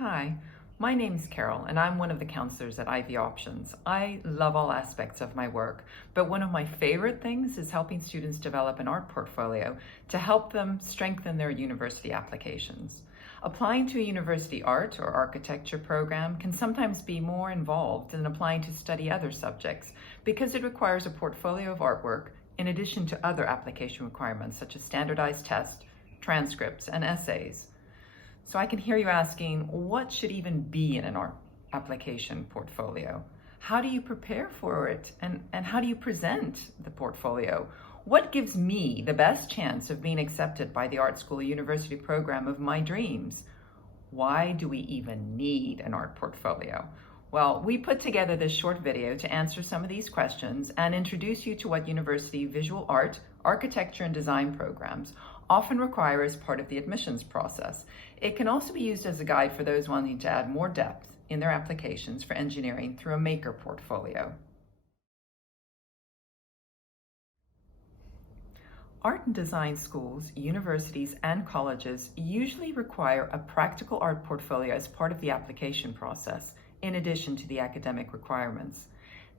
Hi, my name is Carole, and I'm one of the counselors at Ivy Options. I love all aspects of my work, but one of my favorite things is helping students develop an art portfolio to help them strengthen their university applications. Applying to a university art or architecture program can sometimes be more involved than applying to study other subjects because it requires a portfolio of artwork in addition to other application requirements such as standardized tests, transcripts, and essays. So I can hear you asking, what should even be in an art application portfolio? How do you prepare for it? And how do you present the portfolio? What gives me the best chance of being accepted by the art school or university program of my dreams? Why do we even need an art portfolio? Well, we put together this short video to answer some of these questions and introduce you to what university visual art, architecture, and design programs often require as part of the admissions process. It can also be used as a guide for those wanting to add more depth in their applications for engineering through a maker portfolio. Art and design schools, universities, and colleges usually require a practical art portfolio as part of the application process, in addition to the academic requirements.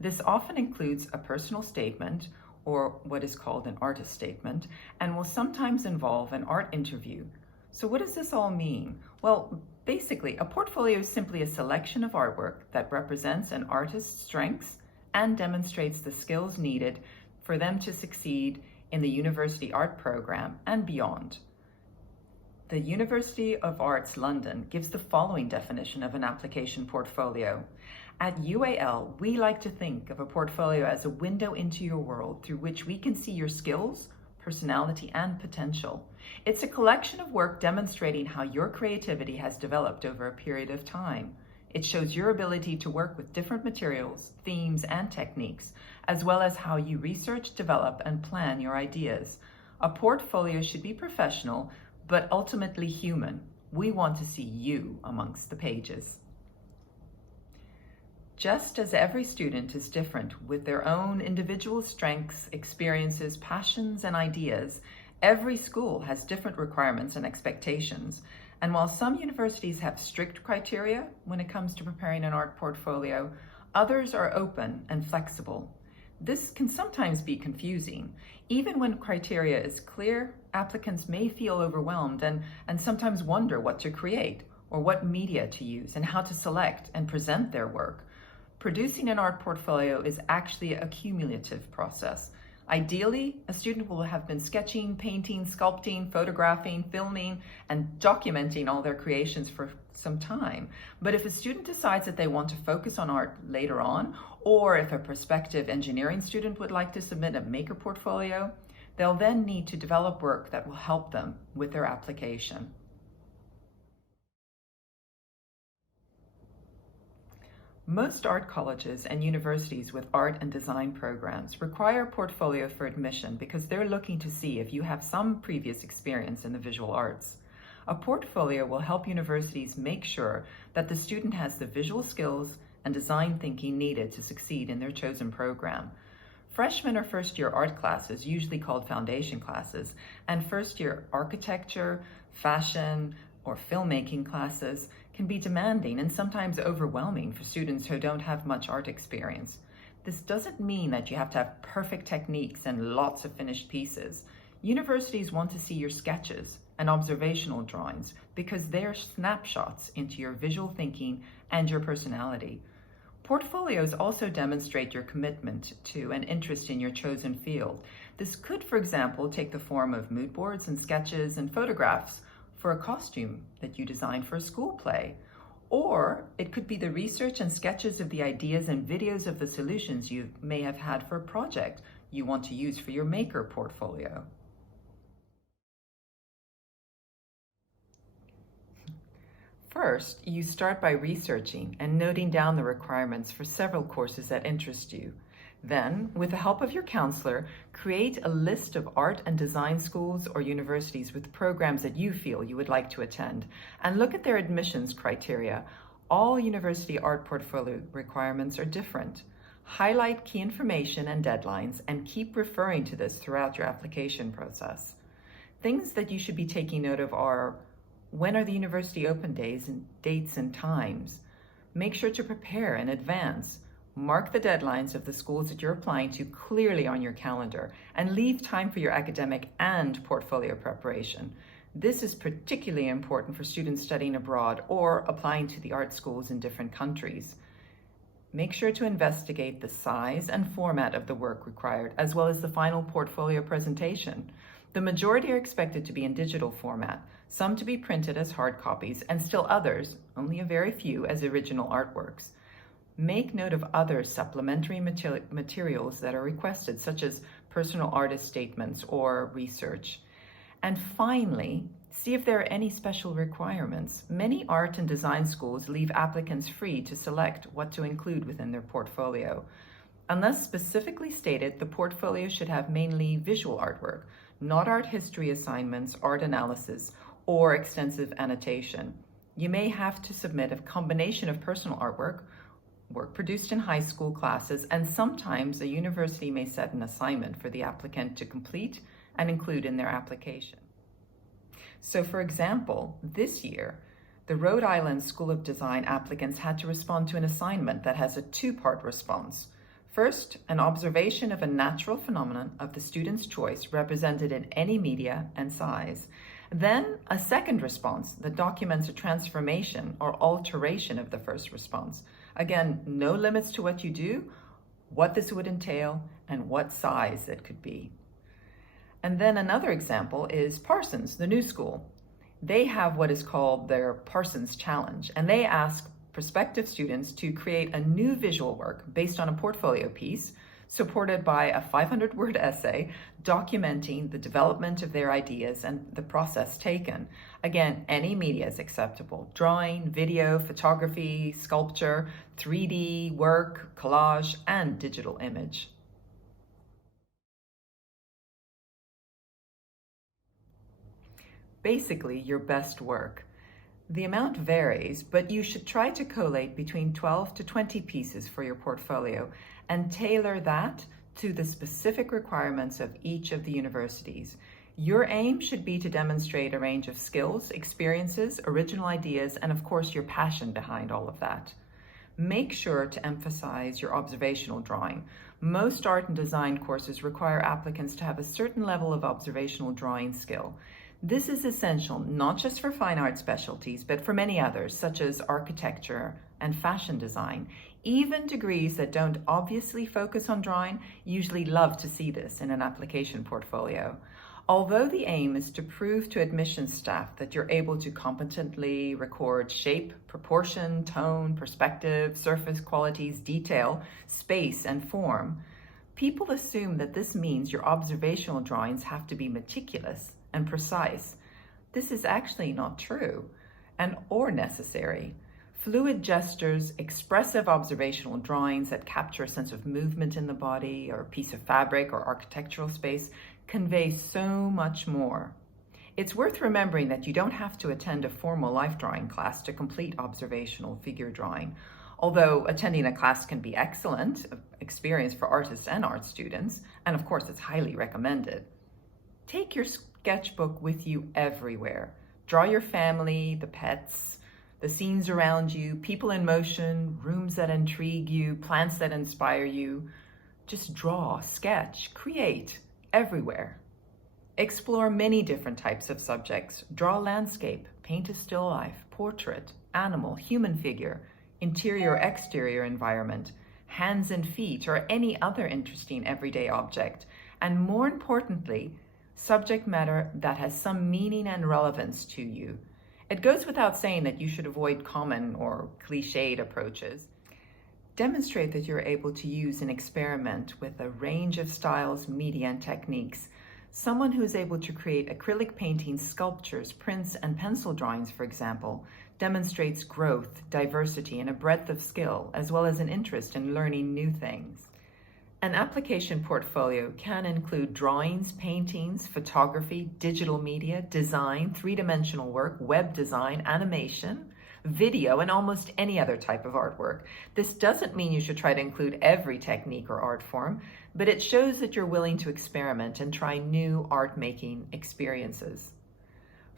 This often includes a personal statement, or what is called an artist statement, and will sometimes involve an art interview. So what does this all mean? Well, basically, a portfolio is simply a selection of artwork that represents an artist's strengths and demonstrates the skills needed for them to succeed in the university art program and beyond. The University of Arts London gives the following definition of an application portfolio. At UAL, we like to think of a portfolio as a window into your world through which we can see your skills, personality, and potential. It's a collection of work demonstrating how your creativity has developed over a period of time. It shows your ability to work with different materials, themes, and techniques, as well as how you research, develop, and plan your ideas. A portfolio should be professional, but ultimately human. We want to see you amongst the pages. Just as every student is different with their own individual strengths, experiences, passions, and ideas, every school has different requirements and expectations. And while some universities have strict criteria when it comes to preparing an art portfolio, others are open and flexible. This can sometimes be confusing. Even when criteria is clear, applicants may feel overwhelmed and sometimes wonder what to create or what media to use and how to select and present their work. Producing an art portfolio is actually a cumulative process. Ideally, a student will have been sketching, painting, sculpting, photographing, filming, and documenting all their creations for some time. But if a student decides that they want to focus on art later on, or if a prospective engineering student would like to submit a maker portfolio, they'll then need to develop work that will help them with their application. Most art colleges and universities with art and design programs require a portfolio for admission because they're looking to see if you have some previous experience in the visual arts. A portfolio will help universities make sure that the student has the visual skills and design thinking needed to succeed in their chosen program. Freshman or first-year art classes, usually called foundation classes, and first-year architecture, fashion, or filmmaking classes can be demanding and sometimes overwhelming for students who don't have much art experience. This doesn't mean that you have to have perfect techniques and lots of finished pieces. Universities want to see your sketches and observational drawings because they're snapshots into your visual thinking and your personality. Portfolios also demonstrate your commitment to and interest in your chosen field. This could, for example, take the form of mood boards and sketches and photographs for a costume that you designed for a school play. Or it could be the research and sketches of the ideas and videos of the solutions you may have had for a project you want to use for your maker portfolio. First, you start by researching and noting down the requirements for several courses that interest you. Then, with the help of your counselor, create a list of art and design schools or universities with programs that you feel you would like to attend, and look at their admissions criteria. All university art portfolio requirements are different. Highlight key information and deadlines, and keep referring to this throughout your application process. Things that you should be taking note of are When are the university open days and dates and times? Make sure to prepare in advance. Mark the deadlines of the schools that you're applying to clearly on your calendar and leave time for your academic and portfolio preparation. This is particularly important for students studying abroad or applying to the art schools in different countries. Make sure to investigate the size and format of the work required, as well as the final portfolio presentation. The majority are expected to be in digital format, some to be printed as hard copies, and still others, only a very few, as original artworks. Make note of other supplementary materials that are requested, such as personal artist statements or research. And finally, see if there are any special requirements. Many art and design schools leave applicants free to select what to include within their portfolio. Unless specifically stated, the portfolio should have mainly visual artwork, not art history assignments, art analysis, or extensive annotation. You may have to submit a combination of personal artwork, work produced in high school classes, and sometimes a university may set an assignment for the applicant to complete and include in their application. So for example, this year, the Rhode Island School of Design applicants had to respond to an assignment that has a two-part response. First, an observation of a natural phenomenon of the student's choice represented in any media and size. Then, a second response that documents a transformation or alteration of the first response. Again, no limits to what you do, what this would entail, and what size it could be. And then another example is Parsons, the new school. They have what is called their Parsons Challenge, and they ask prospective students to create a new visual work based on a portfolio piece, supported by a 500-word essay documenting the development of their ideas and the process taken. Again, any media is acceptable: drawing, video, photography, sculpture, 3D work, collage, and digital image. Basically, your best work. The amount varies, but you should try to collate between 12 to 20 pieces for your portfolio and tailor that to the specific requirements of each of the universities. Your aim should be to demonstrate a range of skills, experiences, original ideas, and of course your passion behind all of that. Make sure to emphasize your observational drawing. Most art and design courses require applicants to have a certain level of observational drawing skill. This is essential not just for fine art specialties, but for many others, such as architecture and fashion design. Even degrees that don't obviously focus on drawing usually love to see this in an application portfolio. Although the aim is to prove to admissions staff that you're able to competently record shape, proportion, tone, perspective, surface qualities, detail, space, and form, people assume that this means your observational drawings have to be meticulous and precise. This is actually not true or necessary. Fluid gestures, expressive observational drawings that capture a sense of movement in the body or a piece of fabric or architectural space convey so much more. It's worth remembering that you don't have to attend a formal life drawing class to complete observational figure drawing. Although attending a class can be excellent experience for artists and art students, and of course it's highly recommended. Take your sketchbook with you everywhere. Draw your family, the pets, the scenes around you, people in motion, rooms that intrigue you, plants that inspire you. Just draw, sketch, create everywhere. Explore many different types of subjects. Draw landscape, paint a still life, portrait, animal, human figure, interior, exterior environment, hands and feet, or any other interesting everyday object. And more importantly, subject matter that has some meaning and relevance to you. It goes without saying that you should avoid common or cliched approaches. Demonstrate that you're able to use and experiment with a range of styles, media, and techniques. Someone who is able to create acrylic paintings, sculptures, prints, and pencil drawings, for example, demonstrates growth, diversity, and a breadth of skill, as well as an interest in learning new things. An application portfolio can include drawings, paintings, photography, digital media, design, three-dimensional work, web design, animation, video, and almost any other type of artwork. This doesn't mean you should try to include every technique or art form, but it shows that you're willing to experiment and try new art-making experiences.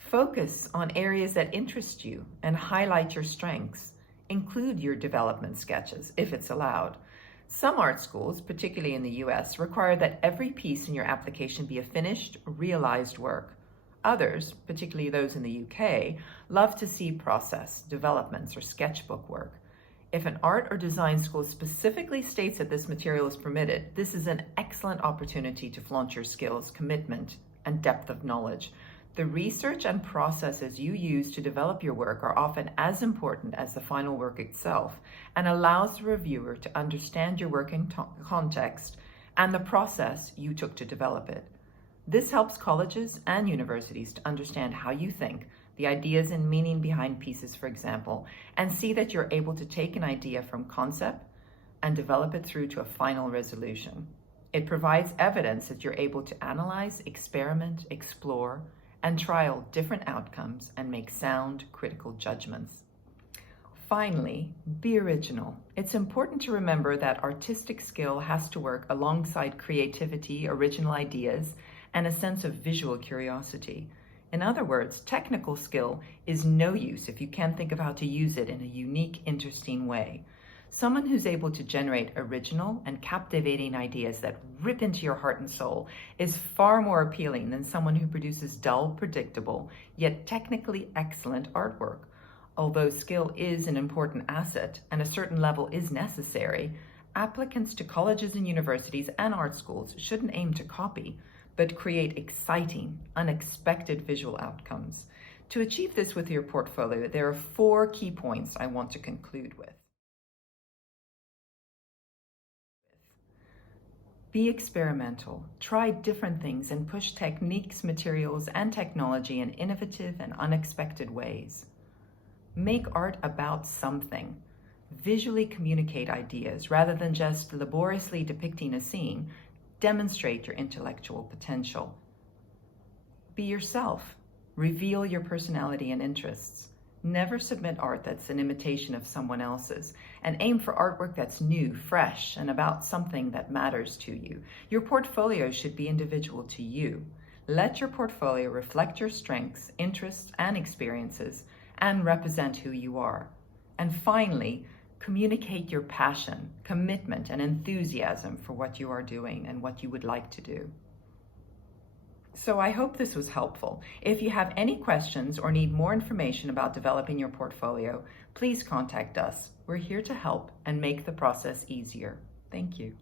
Focus on areas that interest you and highlight your strengths. Include your development sketches, if it's allowed. Some art schools, particularly in the US, require that every piece in your application be a finished, realized work. Others, particularly those in the UK, love to see process, developments, or sketchbook work. If an art or design school specifically states that this material is permitted, this is an excellent opportunity to flaunt your skills, commitment, and depth of knowledge. The research and processes you use to develop your work are often as important as the final work itself, and allows the reviewer to understand your work in context and the process you took to develop it. This helps colleges and universities to understand how you think, the ideas and meaning behind pieces, for example, and see that you're able to take an idea from concept and develop it through to a final resolution. It provides evidence that you're able to analyze, experiment, explore, and trial different outcomes and make sound, critical judgments. Finally, be original. It's important to remember that artistic skill has to work alongside creativity, original ideas, and a sense of visual curiosity. In other words, technical skill is no use if you can't think of how to use it in a unique, interesting way. Someone who's able to generate original and captivating ideas that rip into your heart and soul is far more appealing than someone who produces dull, predictable, yet technically excellent artwork. Although skill is an important asset and a certain level is necessary, applicants to colleges and universities and art schools shouldn't aim to copy, but create exciting, unexpected visual outcomes. To achieve this with your portfolio, there are 4 key points I want to conclude with. Be experimental, try different things, and push techniques, materials, and technology in innovative and unexpected ways. Make art about something. Visually communicate ideas rather than just laboriously depicting a scene. Demonstrate your intellectual potential. Be yourself. Reveal your personality and interests. Never submit art that's an imitation of someone else's, and aim for artwork that's new, fresh, and about something that matters to you. Your portfolio should be individual to you. Let your portfolio reflect your strengths, interests, and experiences, and represent who you are. And finally, communicate your passion, commitment, and enthusiasm for what you are doing and what you would like to do. So I hope this was helpful. If you have any questions or need more information about developing your portfolio, please contact us. We're here to help and make the process easier. Thank you.